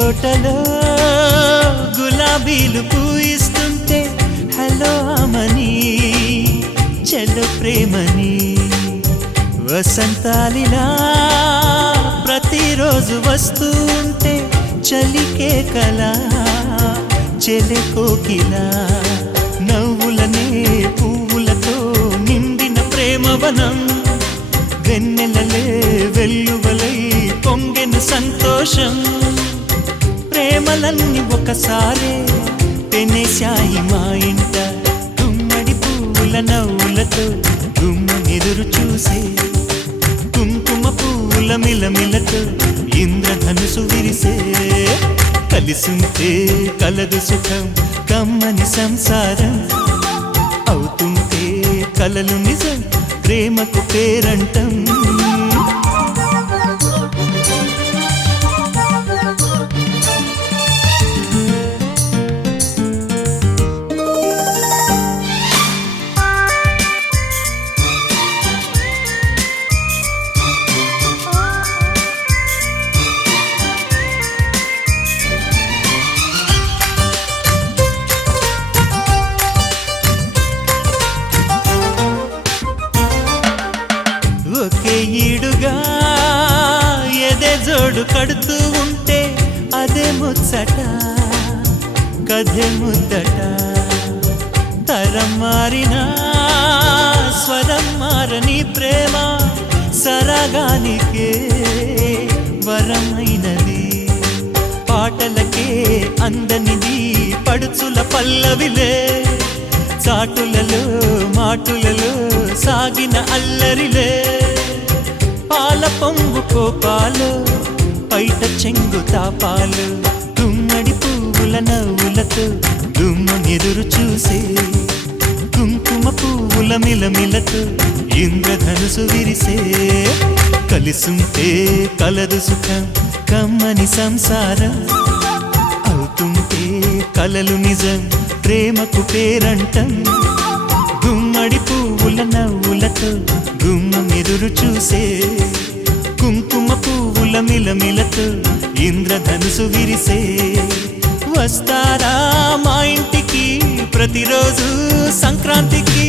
తోటలో గులాబీలు పూయిస్తుంటే హలో అమని చెల్లు ప్రేమని వసంతాలిలా ప్రతిరోజు వస్తుంటే చలికే కలా చెలె కోకిలా నవ్వులనే పువ్వులతో నిండిన ప్రేమవనం వెన్నెలలే వెల్లువలై పొంగెను సంతోషం ప్రేమలన్నీ ఒకసారే పెనేశాయి మా ఇంట గుమ్మడి పువ్వుల నవ్వులతో గుమ్మెదురు చూసే కుంకుమ పువ్వుల మిలమిలతో ఇంద్రధనుసు విరిసే కలిసుంటే కలదు సుఖం కమ్మని సంసారం అవుతుంటే కలలు నిజం ప్రేమకు పేరంటం ఒకే ఈడుగా ఎదే జోడు కడుతూ ఉంటే అదే ముచ్చట కథే ముద్దట తరం మారినా స్వరం మారని ప్రేమ సరగానికే వరమైనది పాటలకే అందనిది పడుచుల పల్లవిలే చాటులలో మాటులలో సాగిన అల్లరిలే పాల పొంగు కోపాలు పైట చెంగు తాపాలు గుమ్మడి పువ్వుల నవ్వులతో గుమ్మెదురు చూసే కుంకుమ పువ్వుల మిలమిలతో ఇంద్రధనుసు విరిసే కలిసుంటే కలదు సుఖం కమ్మని సంసారం అవుతుంటే కలలు నిజం ప్రేమకు పేరంటం గుమ్మడి పువ్వుల నవ్వులతో గుమ్మెదురు చూసే కుంకుమ పువ్వుల మిలమిలతో ఇంద్రధనుసు విరిసే వస్తారా మా ఇంటికి ప్రతిరోజు సంక్రాంతికి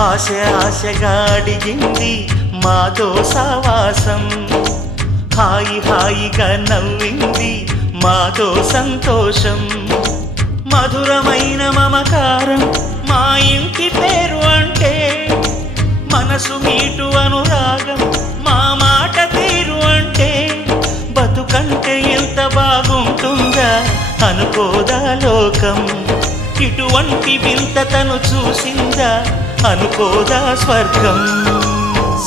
ఆశ ఆశగా అడిగింది మాతో సావాసం హాయి హాయిగా నవ్వింది మాతో సంతోషం మధురమైన మమకారం మా ఇంటి పేరు అంటే మనసు మీటు అనురాగం మా మాట తీరు అంటే బతుకంటే ఎంత బాగుంటుందా అనుకోదా లోకం ఇటువంటి వింత తను చూసిందా అనుకోదా స్వర్గం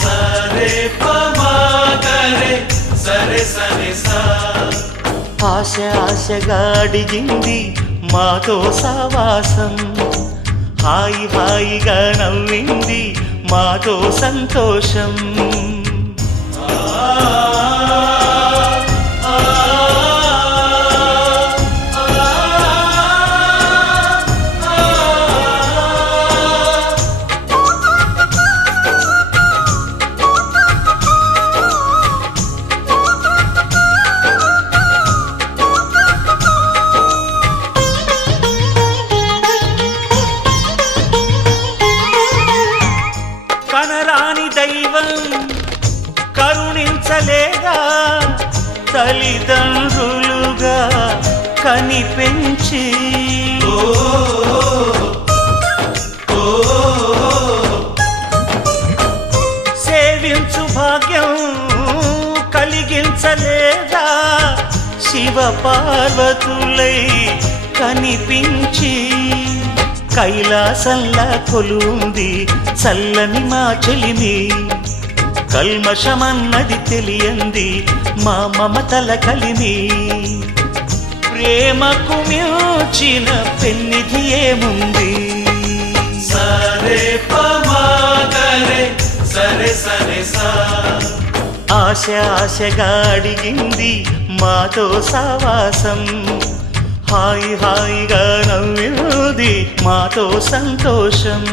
సరే పమాగరే సరే సరే సా ఆశ ఆశగా అడిగింది మాతో సావాసం హాయి హాయిగా నవ్వింది మాతో సంతోషం కరుణించలేదా తల్లిదండ్రులుగా కనిపెంచి సేవించు భాగ్యం కలిగించలేదా శివ పార్వతులై కనిపించి కైలాసంలా కొలుంది చల్లని మా చెలిమి కల్మషమన్నది తెలియంది మా మమతల కలిమి ప్రేమకు మించిన పెన్నిధి ఏముంది సరే పమాగరే సరే సరే సా ఆశ ఆశగా అడిగింది మాతో సావాసం హాయి హాయిగా నవ్వింది మాతో సంతోషం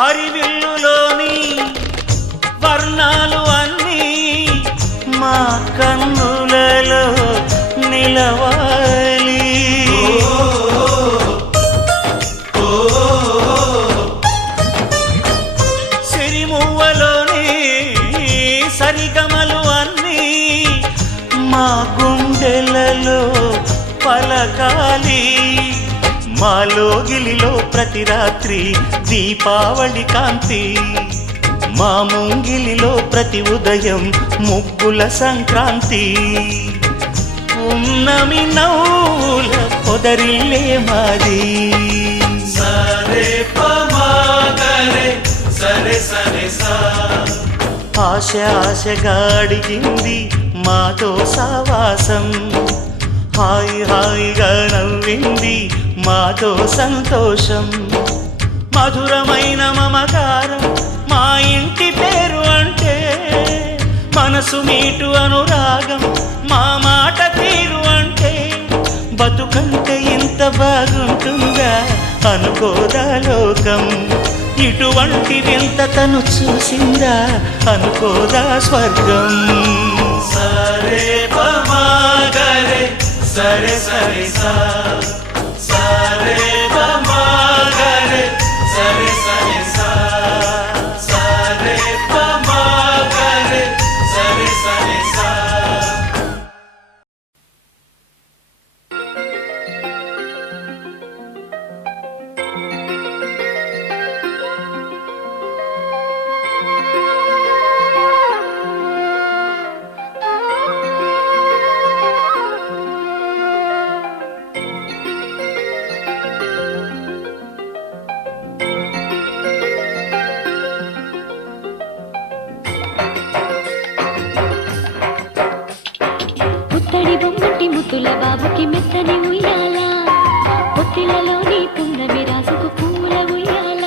హరివిల్లులోని వర్ణాలు అన్నీ మా కన్నులలో నిలవాలి సిరిమువ్వలోని సరిగమలు అన్నీ మా గుండెలలో పలకాలి మాలోగిలిలో ప్రతి రాత్రి దీపావళి కాంతి మా ముంగిలిలో ప్రతి ఉదయం ముగ్గుల సంక్రాంతి ఉన్నమి నవ్వుల పొదరిల్లే మాది సరే పమాగరే సరే సరే సా ఆశ ఆశగా అడిగింది మాతో సావాసం హాయి హాయిగా నవ్వింది మాతో సంతోషం మధురమైన మమకారం మా ఇంటి పేరు అంటే మనసు మీటు అనురాగం మా మాట తీరు అంటే బతుకంటే ఇంత బాగుంటుందా అనుకోదా లోకం ఇటువంటి వింత తను చూసిందా అనుకోదా స్వర్గం సరే పమాగరే సరే సరే సా సరే పమాగరే సరే సరే సా సరే పమాగరే సరే సరే సా పుత్తడి బొమ్మటి ముద్దుల బాబుకి మెత్తని ఉయ్యాల పొత్తిలలోని పున్నమి రాసుకు పూల ఉయ్యాల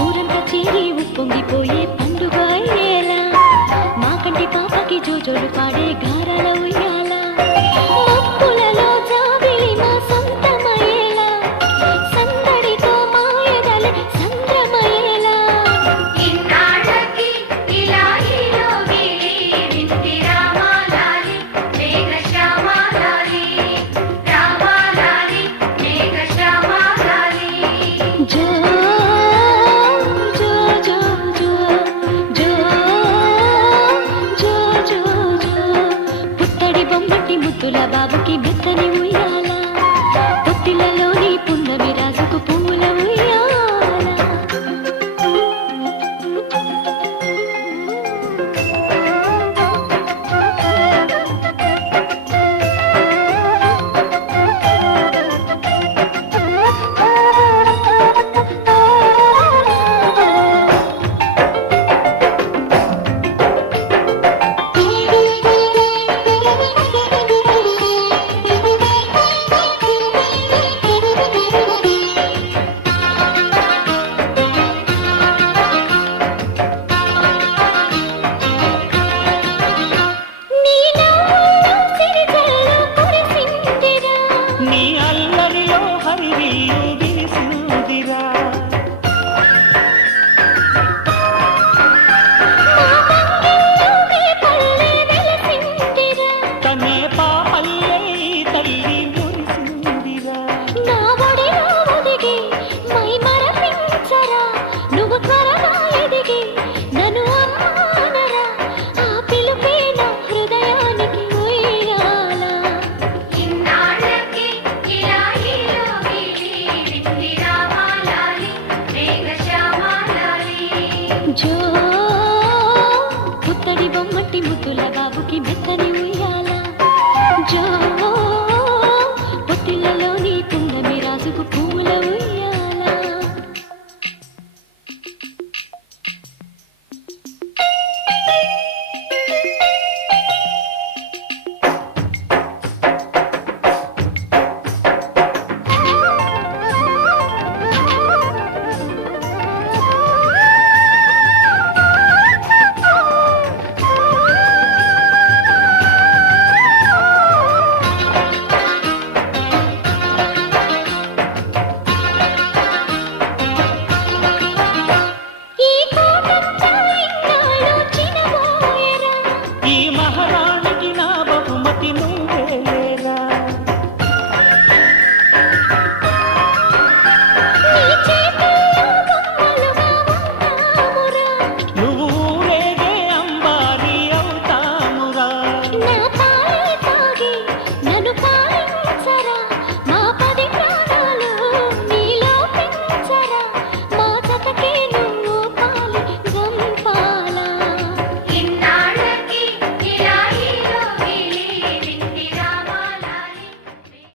ఊరంతా చేరి ఉప్పొంగిపోయే పండుగ అయ్యేలా మా కంటి పాపకి జోజోలు పాడే గారాల ఉయ్యాల మబ్బులలో జాబిలి మా సొంతమయ్యేలా సందడితో మాయదలే సంద్రమయ్యేలా ఇన్నాళ్ళకి ఇలా ఈలోగిలి వింటి రామాలాలి మేఘశ్యామాలాలి రామాలాలి మేఘశ్యామాలాలి జో జో జో జో జో జో జో జో పుత్తడి బొమ్మటి ముద్దుల బాబుకి మెత్తని ఉయ్యాల